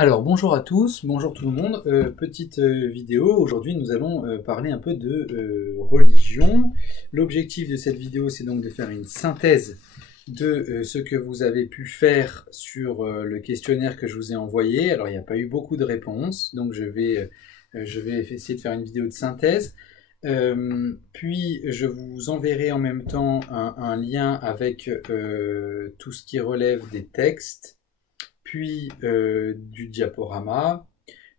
Alors bonjour à tous, bonjour tout le monde. Petite vidéo, aujourd'hui nous allons parler un peu de religion. L'objectif de cette vidéo c'est donc de faire une synthèse de ce que vous avez pu faire sur le questionnaire que je vous ai envoyé. Alors il n'y a pas eu beaucoup de réponses, donc je vais essayer de faire une vidéo de synthèse. Puis je vous enverrai en même temps un lien avec tout ce qui relève des textes, puis du diaporama,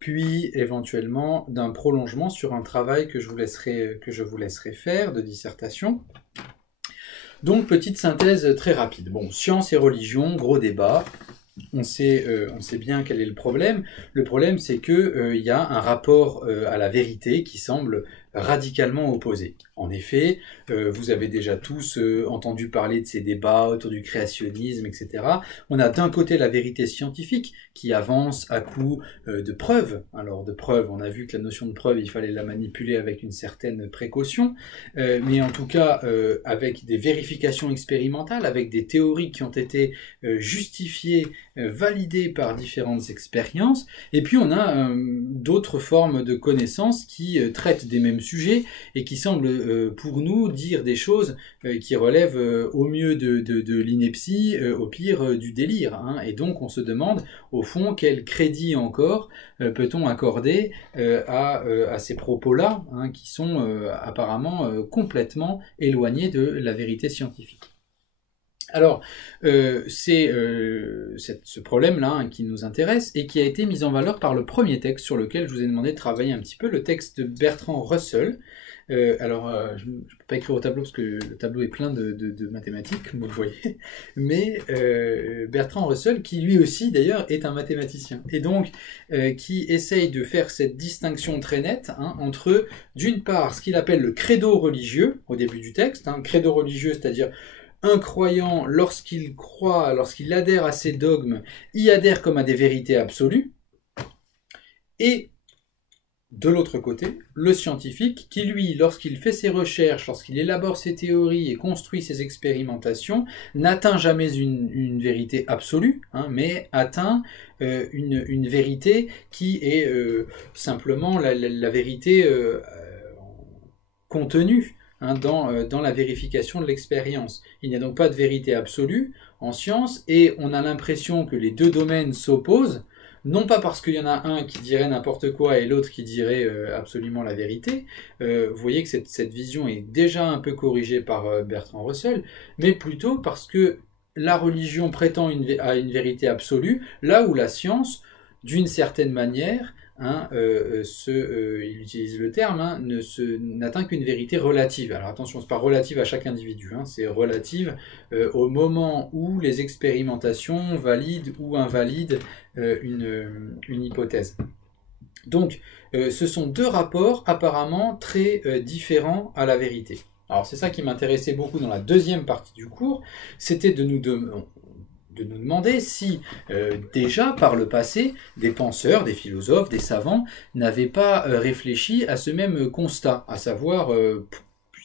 puis éventuellement d'un prolongement sur un travail que je vous laisserai faire de dissertation. Donc petite synthèse très rapide. Bon, science et religion, gros débat. On sait bien quel est le problème. Le problème, c'est qu'il y a un rapport à la vérité qui semble radicalement opposé. En effet, vous avez déjà tous entendu parler de ces débats autour du créationnisme, etc. On a d'un côté la vérité scientifique qui avance à coup de preuves. Alors de preuves, on a vu que la notion de preuve, il fallait la manipuler avec une certaine précaution, mais en tout cas avec des vérifications expérimentales, avec des théories qui ont été justifiées, validées par différentes expériences. Et puis on a d'autres formes de connaissances qui traitent des mêmes sujets et qui semblent pour nous dire des choses qui relèvent au mieux de l'ineptie, au pire du délire. Hein. Et donc on se demande au fond quel crédit encore peut-on accorder à ces propos-là, hein, qui sont apparemment complètement éloignés de la vérité scientifique. Alors, c'est ce problème-là, hein, qui nous intéresse et qui a été mis en valeur par le premier texte sur lequel je vous ai demandé de travailler un petit peu, le texte de Bertrand Russell. Je ne peux pas écrire au tableau parce que le tableau est plein de mathématiques, comme vous le voyez, mais Bertrand Russell, qui lui aussi d'ailleurs est un mathématicien, et donc qui essaye de faire cette distinction très nette, hein, entre d'une part ce qu'il appelle le credo religieux au début du texte, hein, credo religieux, c'est-à-dire un croyant, lorsqu'il croit, lorsqu'il adhère à ses dogmes, y adhère comme à des vérités absolues, et de l'autre côté, le scientifique qui, lui, lorsqu'il fait ses recherches, lorsqu'il élabore ses théories et construit ses expérimentations, n'atteint jamais une vérité absolue, hein, mais atteint une vérité qui est simplement la vérité contenue, hein, dans la vérification de l'expérience. Il n'y a donc pas de vérité absolue en science, et on a l'impression que les deux domaines s'opposent, non pas parce qu'il y en a un qui dirait n'importe quoi et l'autre qui dirait absolument la vérité. Vous voyez que cette vision est déjà un peu corrigée par Bertrand Russell, mais plutôt parce que la religion prétend à une vérité absolue, là où la science, d'une certaine manière, hein, il utilise le terme, hein, n'atteint qu'une vérité relative. Alors attention, c'est pas relative à chaque individu, hein, c'est relative au moment où les expérimentations valident ou invalident une hypothèse. Donc ce sont deux rapports apparemment très différents à la vérité. Alors c'est ça qui m'intéressait beaucoup dans la deuxième partie du cours, c'était de nous demander si déjà par le passé des penseurs, des philosophes, des savants n'avaient pas réfléchi à ce même constat, à savoir,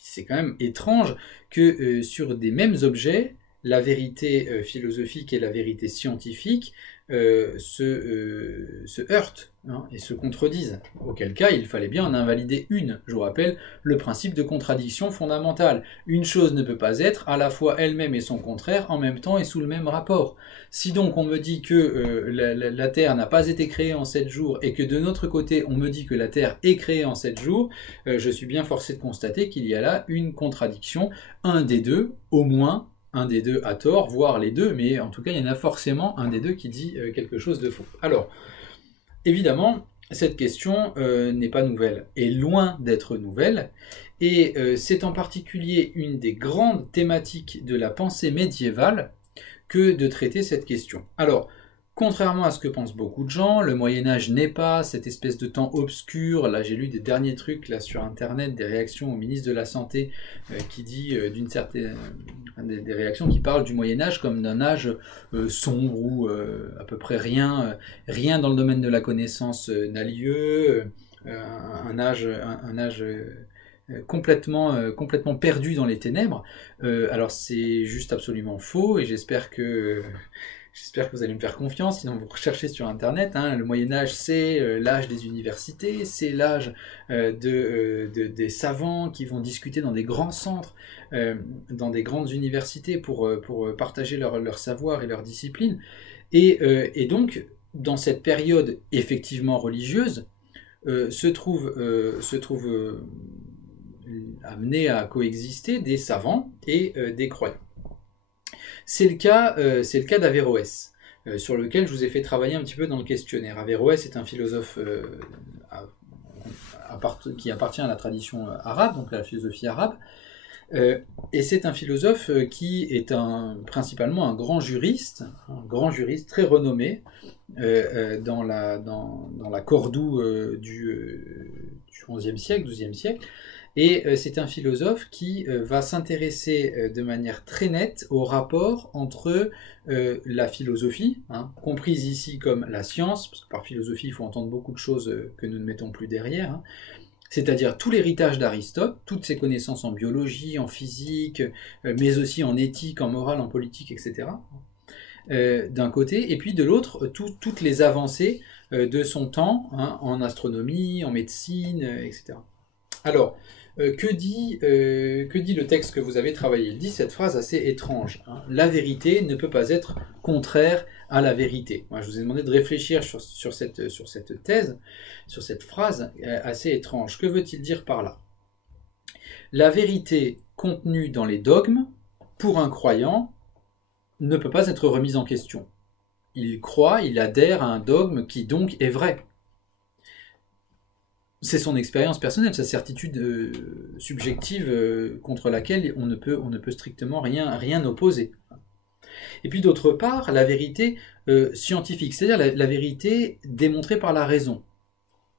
c'est quand même étrange que sur des mêmes objets, la vérité philosophique et la vérité scientifique se heurtent, hein, et se contredisent. Auquel cas, il fallait bien en invalider une. Je vous rappelle le principe de contradiction fondamentale. Une chose ne peut pas être à la fois elle-même et son contraire en même temps et sous le même rapport. Si donc on me dit que la Terre n'a pas été créée en 7 jours et que de notre côté on me dit que la Terre est créée en 7 jours, je suis bien forcé de constater qu'il y a là une contradiction, un des deux, au moins, un des deux a tort, voire les deux, mais en tout cas il y en a forcément un des deux qui dit quelque chose de faux. Alors, évidemment, cette question n'est pas nouvelle, est loin d'être nouvelle, et c'est en particulier une des grandes thématiques de la pensée médiévale que de traiter cette question. Alors, contrairement à ce que pensent beaucoup de gens, le Moyen-Âge n'est pas cette espèce de temps obscur. Là, j'ai lu des derniers trucs là, sur Internet, des réactions au ministre de la Santé qui dit d'une certaine... des réactions qui parlent du Moyen-Âge comme d'un âge sombre où à peu près rien dans le domaine de la connaissance n'a lieu, un âge complètement perdu dans les ténèbres. Alors c'est juste absolument faux, et j'espère que J'espère que vous allez me faire confiance, sinon vous recherchez sur Internet. Hein, le Moyen-Âge, c'est l'âge des universités, c'est l'âge des savants qui vont discuter dans des grands centres, dans des grandes universités pour partager leur savoir et leur discipline. Et donc, dans cette période effectivement religieuse, se trouvent amenés à coexister des savants et des croyants. C'est le cas d'Averroès, sur lequel je vous ai fait travailler un petit peu dans le questionnaire. Averroès est un philosophe qui appartient à la tradition arabe, donc à la philosophie arabe, et c'est un philosophe qui est principalement un grand juriste très renommé dans la Cordoue du XIe siècle, XIIe siècle. Et c'est un philosophe qui va s'intéresser de manière très nette au rapport entre la philosophie, hein, comprise ici comme la science, parce que par philosophie il faut entendre beaucoup de choses que nous ne mettons plus derrière, hein, c'est-à-dire tout l'héritage d'Aristote, toutes ses connaissances en biologie, en physique, mais aussi en éthique, en morale, en politique, etc., d'un côté, et puis de l'autre, toutes les avancées de son temps, hein, en astronomie, en médecine, etc. Alors, que dit le texte que vous avez travaillé? Il dit cette phrase assez étrange, hein. La vérité ne peut pas être contraire à la vérité. Moi, je vous ai demandé de réfléchir sur cette thèse, sur cette phrase assez étrange. Que veut-il dire par là? La vérité contenue dans les dogmes, pour un croyant, ne peut pas être remise en question. Il croit, il adhère à un dogme qui donc est vrai. C'est son expérience personnelle, sa certitude subjective contre laquelle on ne peut strictement rien opposer. Et puis d'autre part, la vérité scientifique, c'est-à-dire la vérité démontrée par la raison.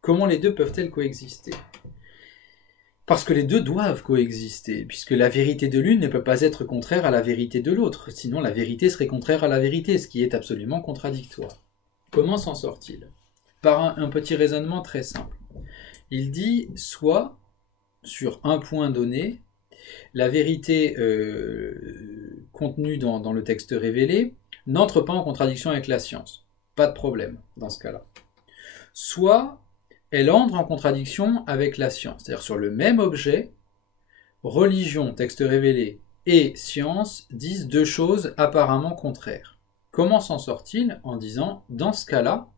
Comment les deux peuvent-elles coexister? Parce que les deux doivent coexister, puisque la vérité de l'une ne peut pas être contraire à la vérité de l'autre, sinon la vérité serait contraire à la vérité, ce qui est absolument contradictoire. Comment s'en sort-il? Par un petit raisonnement très simple. Il dit soit, sur un point donné, la vérité contenue dans le texte révélé n'entre pas en contradiction avec la science. Pas de problème dans ce cas-là. Soit, elle entre en contradiction avec la science. C'est-à-dire sur le même objet, religion, texte révélé et science disent deux choses apparemment contraires. Comment s'en sort-il? En disant, dans ce cas-là,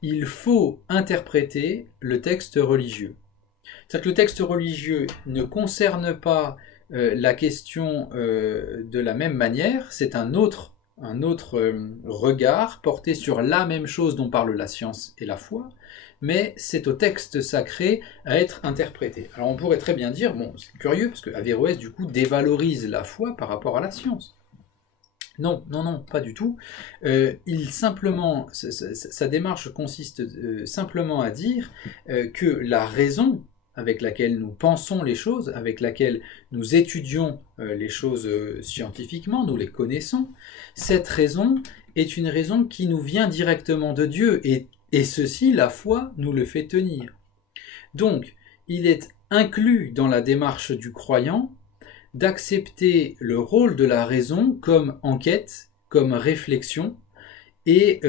il faut interpréter le texte religieux. C'est-à-dire que le texte religieux ne concerne pas la question de la même manière, c'est un autre regard porté sur la même chose dont parle la science et la foi, mais c'est au texte sacré à être interprété. Alors on pourrait très bien dire, bon, c'est curieux, parce que Averroès du coup dévalorise la foi par rapport à la science. Non, pas du tout. Sa démarche consiste simplement à dire que la raison avec laquelle nous pensons les choses, avec laquelle nous étudions les choses scientifiquement, nous les connaissons, cette raison est une raison qui nous vient directement de Dieu, et ceci, la foi, nous le fait tenir. Donc, il est inclus dans la démarche du croyant d'accepter le rôle de la raison comme enquête, comme réflexion, et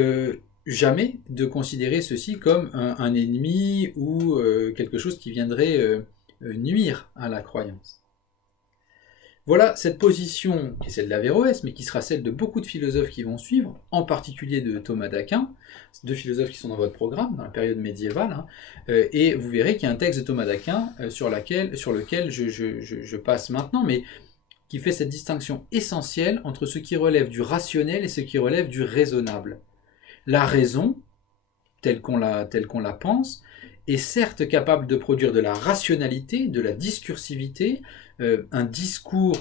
jamais de considérer ceci comme un ennemi ou quelque chose qui viendrait nuire à la croyance. Voilà cette position qui est celle d'Averroès, mais qui sera celle de beaucoup de philosophes qui vont suivre, en particulier de Thomas d'Aquin, deux philosophes qui sont dans votre programme, dans la période médiévale, hein, et vous verrez qu'il y a un texte de Thomas d'Aquin sur lequel je passe maintenant, mais qui fait cette distinction essentielle entre ce qui relève du rationnel et ce qui relève du raisonnable. La raison, telle qu'on la pense, est certes capable de produire de la rationalité, de la discursivité, un discours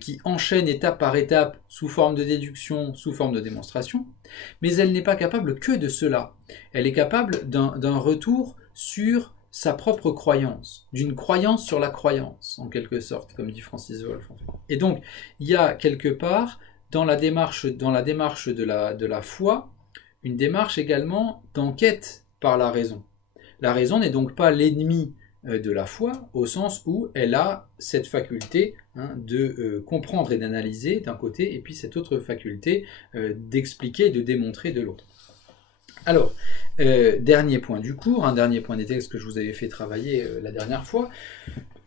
qui enchaîne étape par étape sous forme de déduction, sous forme de démonstration, mais elle n'est pas capable que de cela. Elle est capable d'un retour sur sa propre croyance, d'une croyance sur la croyance, en quelque sorte, comme dit Francis Wolff. En fait. Et donc, il y a quelque part, dans la démarche de la foi, une démarche également d'enquête par la raison. La raison n'est donc pas l'ennemi de la foi, au sens où elle a cette faculté de comprendre et d'analyser d'un côté, et puis cette autre faculté d'expliquer et de démontrer de l'autre. Alors, dernier point du cours, un dernier point des textes que je vous avais fait travailler la dernière fois,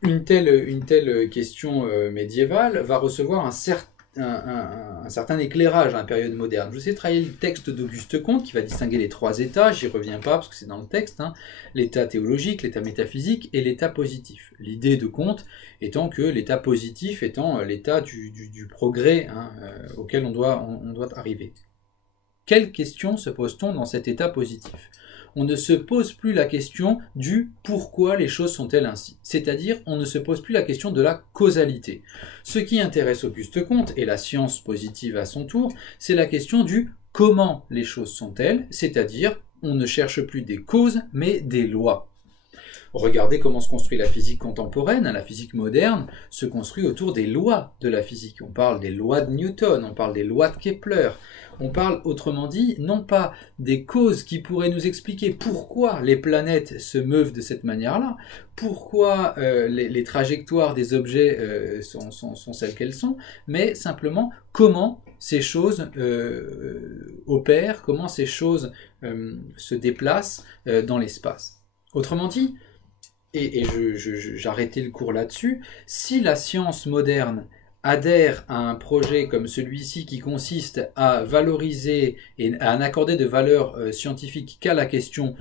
une telle question médiévale va recevoir un certain éclairage à la période moderne. Je vous ai travaillé le texte d'Auguste Comte qui va distinguer les trois états, j'y reviens pas parce que c'est dans le texte, l'état théologique, l'état métaphysique et l'état positif. L'idée de Comte étant que l'état positif étant l'état du progrès auquel on doit arriver. Quelle question se pose-t-on dans cet état positif ? On ne se pose plus la question du pourquoi les choses sont-elles ainsi. C'est-à-dire, on ne se pose plus la question de la causalité. Ce qui intéresse Auguste Comte, et la science positive à son tour, c'est la question du comment les choses sont-elles, c'est-à-dire, on ne cherche plus des causes, mais des lois. Regardez comment se construit la physique contemporaine, la physique moderne se construit autour des lois de la physique. On parle des lois de Newton, on parle des lois de Kepler, on parle autrement dit, non pas des causes qui pourraient nous expliquer pourquoi les planètes se meuvent de cette manière-là, pourquoi les trajectoires des objets sont celles qu'elles sont, mais simplement comment ces choses opèrent, comment ces choses se déplacent dans l'espace. Autrement dit, et j'arrêtais le cours là-dessus, si la science moderne adhère à un projet comme celui-ci qui consiste à valoriser et à n'accorder de valeur scientifique qu'à la question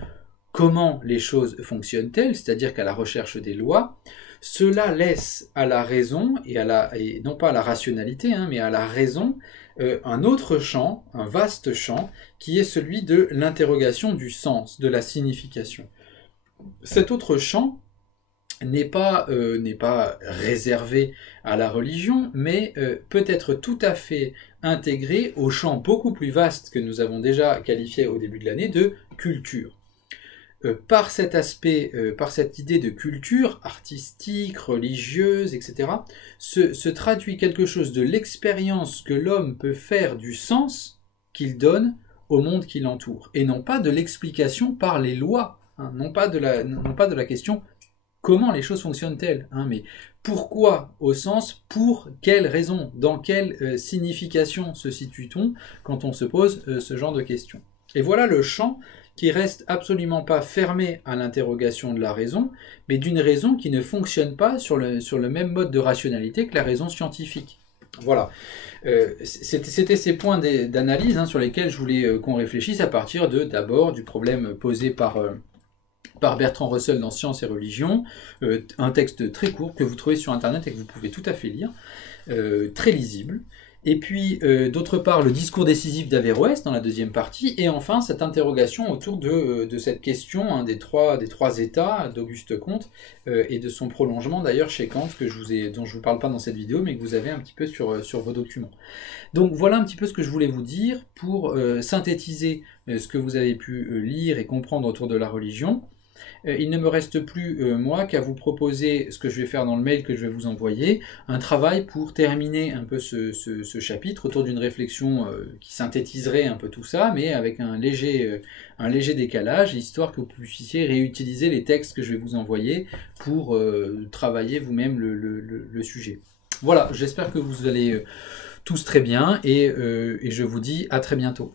comment les choses fonctionnent-elles, c'est-à-dire qu'à la recherche des lois, cela laisse à la raison, et non pas à la rationalité, mais à la raison, un autre champ, un vaste champ, qui est celui de l'interrogation du sens, de la signification. Cet autre champ n'est pas réservé à la religion, mais peut être tout à fait intégré au champ beaucoup plus vaste que nous avons déjà qualifié au début de l'année de culture. Par cet aspect, par cette idée de culture artistique, religieuse, etc., se traduit quelque chose de l'expérience que l'homme peut faire du sens qu'il donne au monde qui l'entoure, et non pas de l'explication par les lois, non pas de la question comment les choses fonctionnent-elles, mais pourquoi, au sens pour quelle raison, dans quelle signification se situe-t-on quand on se pose ce genre de questions. Et voilà le champ qui reste absolument pas fermé à l'interrogation de la raison, mais d'une raison qui ne fonctionne pas sur le même mode de rationalité que la raison scientifique. Voilà. C'était ces points d'analyse sur lesquels je voulais qu'on réfléchisse à partir d'abord du problème posé par Bertrand Russell dans Science et Religion, un texte très court que vous trouvez sur Internet et que vous pouvez tout à fait lire, très lisible. Et puis, d'autre part, le discours décisif d'Averroès dans la deuxième partie, et enfin, cette interrogation autour de cette question des trois états d'Auguste Comte, et de son prolongement d'ailleurs chez Kant, dont je ne vous parle pas dans cette vidéo, mais que vous avez un petit peu sur vos documents. Donc voilà un petit peu ce que je voulais vous dire pour synthétiser ce que vous avez pu lire et comprendre autour de la religion. Il ne me reste plus, moi, qu'à vous proposer ce que je vais faire dans le mail que je vais vous envoyer, un travail pour terminer un peu ce chapitre autour d'une réflexion qui synthétiserait un peu tout ça, mais avec un léger décalage, histoire que vous puissiez réutiliser les textes que je vais vous envoyer pour travailler vous-même le sujet. Voilà, j'espère que vous allez tous très bien, et je vous dis à très bientôt.